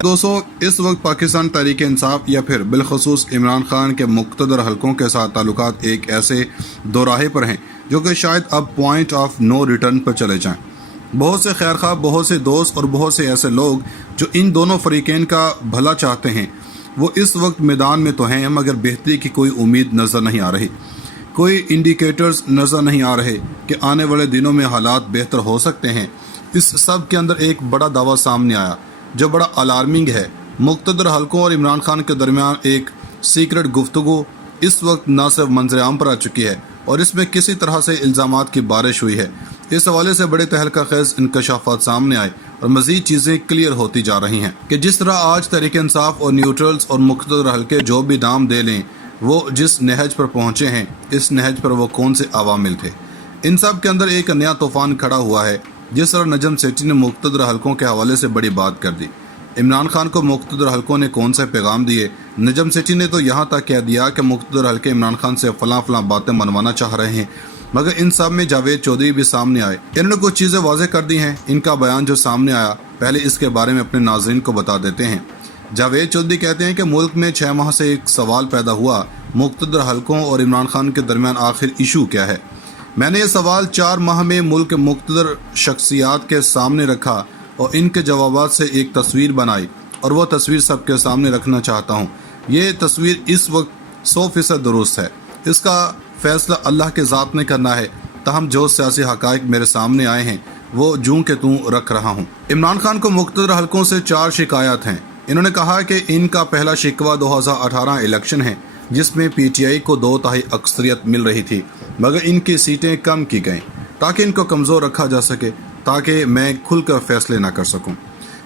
दोस्तों, इस वक्त पाकिस्तान तहरीक इंसाफ या फिर बिलखसूस इमरान खान के मुक़्तदर हलकों के साथ ताल्लुकात एक ऐसे दोराहे पर हैं जो कि शायद अब पॉइंट ऑफ नो रिटर्न पर चले जाएं। बहुत से खैरख्वाह, बहुत से दोस्त और बहुत से ऐसे लोग जो इन दोनों फरीकैन का भला चाहते हैं वो इस वक्त मैदान में तो हैं, मगर बेहतरी की कोई उम्मीद नज़र नहीं आ रही। कोई इंडिकेटर्स नज़र नहीं आ रहे कि आने वाले दिनों में हालात बेहतर हो सकते हैं। इस सब के अंदर एक बड़ा दावा सामने आया जो बड़ा अलार्मिंग है। मुक़्तदर हलकों और इमरान खान के दरमियान एक सीक्रेट गुफ्तगू इस वक्त न सिर्फ मंजर आम पर आ चुकी है और इसमें किसी तरह से इल्ज़ामात की बारिश हुई है। इस हवाले से बड़े तहलका खेज़ इंकशाफात सामने आए और मज़ीद चीज़ें क्लियर होती जा रही हैं कि जिस तरह आज तहरीक इंसाफ और न्यूट्रल्स और मुक़्तदर हलके जो भी दाम दे लें, वो जिस नहज पर पहुँचे हैं, इस नहज पर वो कौन से अवामिल थे। इन सब के अंदर एक नया तूफ़ान खड़ा हुआ है। जिस तरह नजम सेठी ने मुक़्तदर हलकों के हवाले से बड़ी बात कर दी, इमरान खान को मुक़्तदर हलकों ने कौन से पैगाम दिए। नजम सेठी ने तो यहाँ तक कह दिया कि मुक़्तदर हलके इमरान खान से फ़लाँ बातें मनवाना चाह रहे हैं, मगर इन सब में जावेद चौधरी भी सामने आए। इन्होंने कुछ चीज़ें वाज़ेह कर दी हैं। इनका बयान जो सामने आया, पहले इसके बारे में अपने नाज़रीन को बता देते हैं। जावेद चौधरी कहते हैं कि मुल्क में 6 माह से एक सवाल पैदा हुआ, मुक़्तदर हलकों और इमरान खान के दरमियान आखिर इशू क्या है। मैंने ये सवाल 4 माह में मुल्क के मुक़्तदर शख्सियात के सामने रखा और इनके जवाबात से एक तस्वीर बनाई और वह तस्वीर सबके सामने रखना चाहता हूँ। ये तस्वीर इस वक्त 100% दुरुस्त है। इसका फ़ैसला अल्लाह के ज़ात ने करना है। ताहम जो सियासी हक़ाइक़ मेरे सामने आए हैं वो जूं के तूं रख रहा हूँ। इमरान खान को मुक़्तदर हलकों से 4 शिकायत हैं। इन्होंने कहा कि इनका पहला शिकवा 2018 इलेक्शन है जिसमें PTI को 2/3 अक्सरियत मिल रही थी, मगर इनकी सीटें कम की गईं ताकि इनको कमज़ोर रखा जा सके, ताकि मैं खुलकर फैसले ना कर सकूं।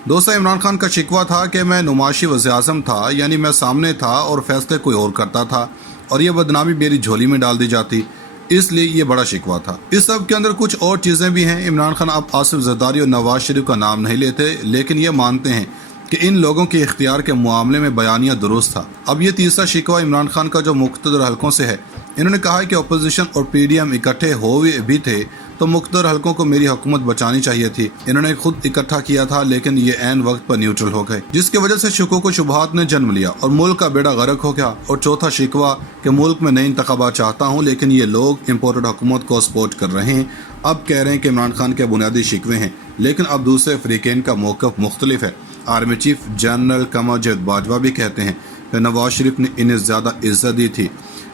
दोस्तों, इमरान खान का शिकवा था कि मैं नुमाशी वज़ीर-ए-आज़म था, यानी मैं सामने था और फैसले कोई और करता था और यह बदनामी मेरी झोली में डाल दी जाती, इसलिए ये बड़ा शिकवा था। इस सब के अंदर कुछ और चीज़ें भी हैं। इमरान खान अब आसिफ ज़रदारी और नवाज शरीफ का नाम नहीं लेते, लेकिन ये मानते हैं कि इन लोगों के इख्तियार के मामले में बयानिया दुरुस्त था। अब ये तीसरा शिकवा इमरान खान का जो मुक़्तदर हलकों से है। इन्होंने कहा है कि अपोजिशन और PDM इकट्ठे हो भी थे तो मुक़्तदर हलकों को मेरी हुकूमत बचानी चाहिए थी। इन्होंने खुद इकट्ठा किया था, लेकिन ये ऐन वक्त पर न्यूट्रल हो गए, जिसकी वजह से शुकूक व शुबहात ने जन्म लिया और मुल्क का बेड़ा गर्क हो गया। और चौथा शिकवा कि मुल्क में नए इंतखाबात चाहता हूँ, लेकिन ये लोग इम्पोर्टेड हुकूमत को सपोर्ट कर रहे हैं। अब कह रहे हैं कि इमरान खान के बुनियादी शिकवे हैं, लेकिन अब दूसरे फरीकैन का मौक़िफ़ मुख्तलिफ है। Army chief general Qamar Javed Bajwa भी कहते हैं कि नवाज शरीफ ने इन्हें ज़्यादा इज्जत दी थी।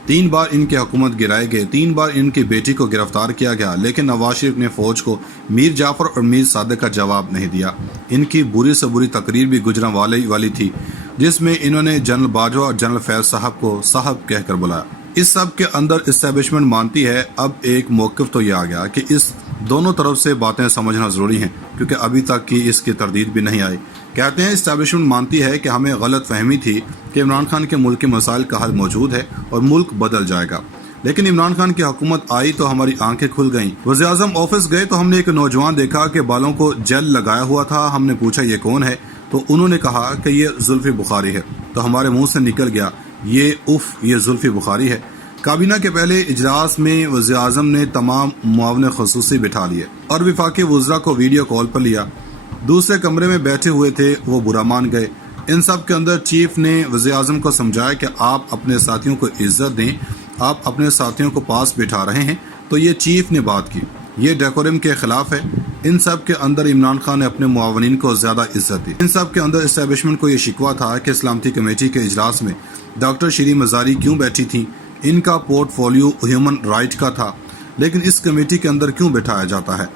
3 बार इनकी हुकूमत गिराए गए, 3 बार इनकी बेटी को गिरफ्तार किया गया, लेकिन नवाज शरीफ ने फ़ौज को मीर जाफ़र और मीर सादिक का जवाब नहीं दिया। इनकी बुरी से बुरी तकरीर भी गुजरां वाली थी, जिसमें इन्होंने जनरल बाजवा और जनरल फैज़ साहब को साहब कहकर बुलाया। इस सब के अंदर इस्टेब्लिशमेंट मानती है। अब एक मौक़िफ़ तो ये आ गया कि इस दोनों तरफ से बातें समझना ज़रूरी हैं, क्योंकि अभी तक की इसकी तरदीद भी नहीं आई। कहते हैं इस्टेब्लिशमेंट मानती है कि हमें गलत फहमी थी कि इमरान खान के मुल्क के मसाइल का हल मौजूद है और मुल्क बदल जाएगा, लेकिन इमरान खान की हुकूमत आई तो हमारी आंखें खुल गईं। वज़ीर-ए-आज़म ऑफिस गए तो हमने एक नौजवान देखा कि बालों को जेल लगाया हुआ था। हमने पूछा ये कौन है, तो उन्होंने कहा कि ये जुल्फ़ी बुखारी है। तो हमारे मुँह से निकल गया ये जुल्फ़ी बुखारी है। काबीना के पहले इजलास में वज़ीर-ए-आज़म ने तमाम मुआविन ख़ुसूसी बिठा लिए और वफाकी वज़रा को वीडियो कॉल पर लिया। दूसरे कमरे में बैठे हुए थे, वो बुरा मान गए। इन सब के अंदर चीफ ने वज़ीर-ए-आज़म को समझाया कि आप अपने साथियों को इज्जत दें, आप अपने साथियों को पास बिठा रहे हैं। तो ये चीफ ने बात की, ये डेकोरम के ख़िलाफ़ है। इन सब के अंदर इमरान खान ने अपने मुआवनीन को ज़्यादा इज्जत दी। इन सब के अंदर इस्टेब्लिशमेंट को ये शिकवा था कि सलामती कमेटी के इजलास में डॉक्टर शीरीन मज़ारी क्यों बैठी थी। इनका पोर्टफोलियो ह्यूमन राइट का था, लेकिन इस कमेटी के अंदर क्यों बैठाया जाता है।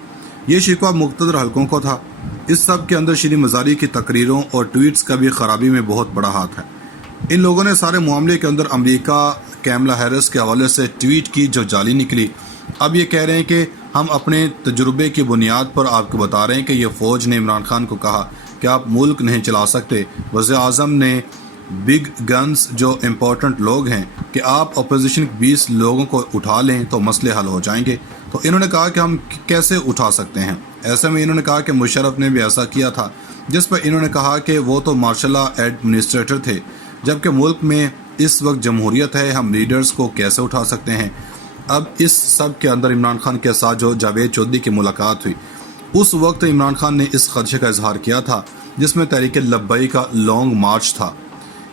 ये शिकवा मुक़्तदर हलकों को था। इस सब के अंदर शीरीन मज़ारी की तकरीरों और ट्वीट्स का भी खराबी में बहुत बड़ा हाथ है। इन लोगों ने सारे मामले के अंदर अमेरिका कैमला हैरिस के हवाले से ट्वीट की जो जाली निकली। अब ये कह रहे हैं कि हम अपने तजुर्बे की बुनियाद पर आपको बता रहे हैं कि ये फ़ौज ने इमरान खान को कहा कि आप मुल्क नहीं चला सकते। वज़ीर-ए-आज़म ने बिग गन्स जो इम्पोर्टेंट लोग हैं कि आप अपोजिशन 20 लोगों को उठा लें तो मसले हल हो जाएंगे। तो इन्होंने कहा कि हम कैसे उठा सकते हैं। ऐसे में इन्होंने कहा कि मुशर्रफ ने भी ऐसा किया था, जिस पर इन्होंने कहा कि वो तो मार्शल लॉ एडमिनिस्ट्रेटर थे, जबकि मुल्क में इस वक्त जमहूरियत है, हम लीडर्स को कैसे उठा सकते हैं। अब इस सब के अंदर इमरान खान के साथ जो जावेद चौधरी की मुलाकात हुई, उस वक्त इमरान खान ने इस खदशे का इजहार किया था जिसमें तहरीक लब्बई का लॉन्ग मार्च था।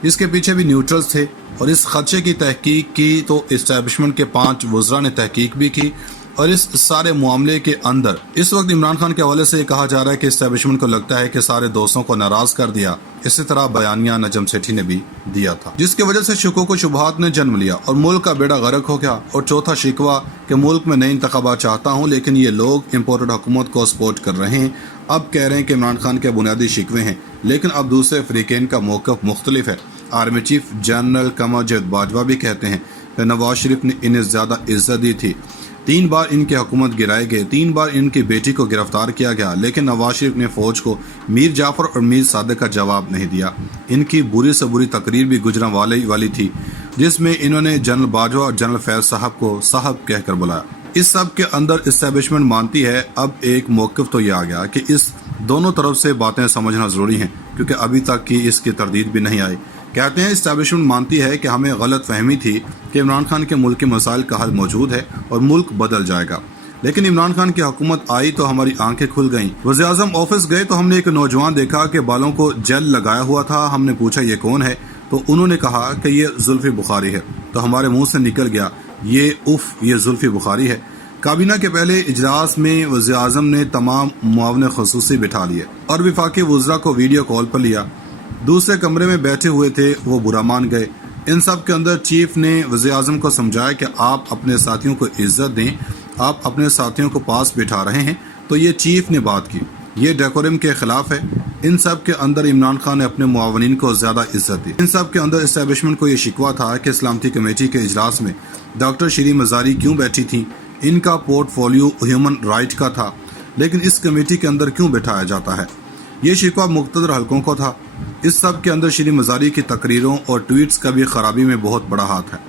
इसके पीछे भी न्यूट्रल्स थे और इस खदशे की तहकीक की तो इस्टेब्लिशमेंट के 5 वज़रा ने तहकीक भी की। और इस सारे मामले के अंदर इस वक्त इमरान खान के हवाले से ये कहा जा रहा है कि इस्टेब्लिशमेंट को लगता है कि सारे दोस्तों को नाराज कर दिया। इसी तरह बयानिया नजम सेठी ने भी दिया था, जिसकी वजह से शुकों शुबहात ने जन्म लिया और मुल्क का बेड़ा गर्क हो गया। और चौथा शिकवा कि मुल्क में नए इंतखाबात चाहता हूँ, लेकिन ये लोग इम्पोर्टेड हुकूमत को सपोर्ट कर रहे हैं। अब कह रहे हैं कि इमरान खान के बुनियादी शिकवे हैं, लेकिन अब दूसरे फरीकैन का मौक़िफ़ मुख्तलिफ है। Army chief general Qamar Javed Bajwa भी कहते हैं कि नवाज शरीफ ने इन्हें ज़्यादा इज्जत दी थी। 3 बार इनकी हुकूमत गिराए गए, 3 बार इनकी बेटी को गिरफ्तार किया गया, लेकिन नवाज शरीफ ने फौज को मीर जाफर और मीर सादिक का जवाब नहीं दिया। इनकी बुरी से बुरी तकरीर भी गुजरांवाले वाली थी, जिसमें इन्होंने जनरल बाजवा और जनरल फैज साहब को साहब कहकर बुलाया। इस सब के अंदर इस्टेब्लिशमेंट मानती है अब एक मौक़िफ़ तो ये आ गया कि इस दोनों तरफ से बातें समझना ज़रूरी हैं, क्योंकि अभी तक की इसकी तरदीद भी नहीं आई। कहते हैं इस्टेब्लिशमेंट मानती है कि हमें गलत फहमी थी कि इमरान खान के मुल्क के मसाइल का हल मौजूद है और मुल्क बदल जाएगा, लेकिन इमरान खान की हुकूमत आई तो हमारी आंखें खुल गईं। वज़ीर-ए-आज़म ऑफिस गए तो हमने एक नौजवान देखा कि बालों को जेल लगाया हुआ था। हमने पूछा ये कौन है, तो उन्होंने कहा कि ये जुल्फ़ी बुखारी है। तो हमारे मुंह से निकल गया ये जुल्फ़ी बुखारी है। काबीना के पहले इजलास में वज़ीर-ए-आज़म ने तमाम मुआविन ख़ुसूसी बिठा लिए और वफाकी वज़रा को वीडियो कॉल पर लिया। दूसरे कमरे में बैठे हुए थे, वो बुरा मान गए। इन सब के अंदर चीफ ने वज़ीर-ए-आज़म को समझाया कि आप अपने साथियों को इज्जत दें, आप अपने साथियों को पास बिठा रहे हैं। तो ये चीफ ने बात की, ये डेकोरम के खिलाफ है। इन सब के अंदर इमरान खान ने अपने मुआवनीन को ज़्यादा इज्जत दी। इन सब के अंदर इस्टेब्लिशमेंट को ये शिकवा था कि सलामती कमेटी के इजलास में डॉक्टर शीरी मज़ारी क्यों बैठी थी। इनका पोर्टफोलियो ह्यूमन राइट का था, लेकिन इस कमेटी के अंदर क्यों बैठाया जाता है। ये शिकवा मुख्तदर हलकों को था। इस सब के अंदर शीरी मज़ारी की तकरीरों और ट्वीट्स का भी खराबी में बहुत बड़ा हाथ है।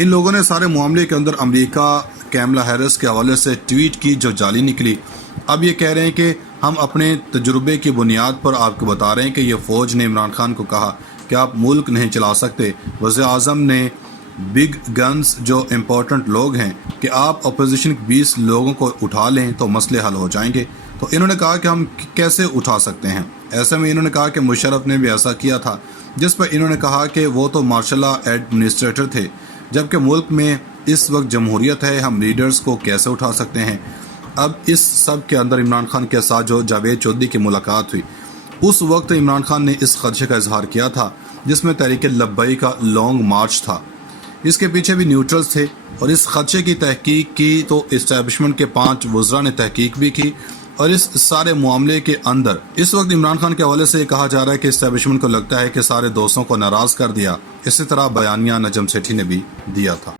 इन लोगों ने सारे मामले के अंदर अमेरिका कैमला हैरिस के हवाले से ट्वीट की जो जाली निकली। अब ये कह रहे हैं कि हम अपने तजुर्बे की बुनियाद पर आपको बता रहे हैं कि ये फ़ौज ने इमरान खान को कहा कि आप मुल्क नहीं चला सकते। वज़ीर-ए-आज़म ने बिग गन्स जो इम्पोर्टेंट लोग हैं कि आप अपोजिशन 20 लोगों को उठा लें तो मसले हल हो जाएंगे। तो इन्होंने कहा कि हम कैसे उठा सकते हैं। ऐसे में इन्होंने कहा कि मुशर्रफ ने भी ऐसा किया था, जिस पर इन्होंने कहा कि वो तो मार्शल एडमिनिस्ट्रेटर थे, जबकि मुल्क में इस वक्त जमहूरियत है, हम लीडर्स को कैसे उठा सकते हैं। अब इस सब के अंदर इमरान खान के साथ जो जावेद चौधरी की मुलाकात हुई, उस वक्त इमरान खान ने इस खदशे का इजहार किया था, जिसमें तहरीक लब्बई का लॉन्ग मार्च था। इसके पीछे भी न्यूट्रल्स थे और इस खदशे की तहकीक की तो इस्टेब्लिशमेंट के 5 वज़रा ने तहकीक भी की। और इस सारे मामले के अंदर इस वक्त इमरान खान के हवाले से ये कहा जा रहा है कि इस्टेब्लिशमेंट को लगता है कि सारे दोस्तों को नाराज कर दिया। इसी तरह बयानिया नजम सेठी ने भी दिया था।